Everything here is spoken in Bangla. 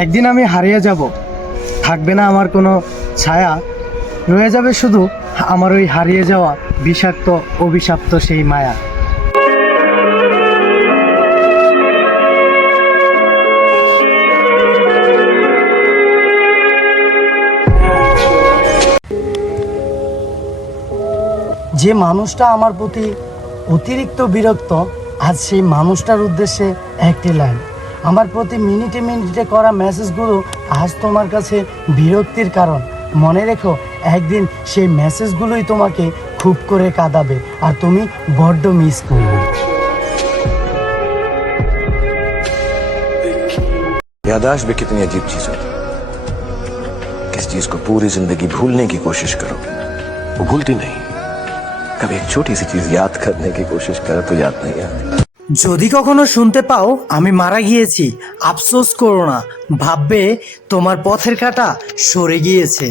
একদিন আমি হারিয়ে যাব, থাকবে না আমার কোনো ছায়া, রয়ে যাবে শুধু আমার ওই হারিয়ে যাওয়া বিষাক্ত অভিশপ্ত সেই মায়া। যে মানুষটা আমার প্রতি অতিরিক্ত বিরক্ত, আজ সেই মানুষটার উদ্দেশ্যে একটি লাইন। আমার প্রতি মিনিটে মিনিটে করা মেসেজগুলো আজ তোমার কাছে বিরক্তির কারণ। মনে রেখো, একদিন সেই মেসেজগুলোই তোমাকে খুব করে কাঁদাবে আর তুমি বড্ড মিস করবে। याददाश्त भी कितनी अजीब चीज होती है। किस चीज को पूरी जिंदगी भूलने की कोशिश करो, वो भूलती नहीं। कभी एक छोटी सी चीज याद करने की कोशिश करो तो याद नहीं आती। যদি কখনো শুনতে পাও আমি মারা গিয়েছি, আফসোস করো না, ভাববে তোমার পথের কাঁটা সরে গিয়েছে।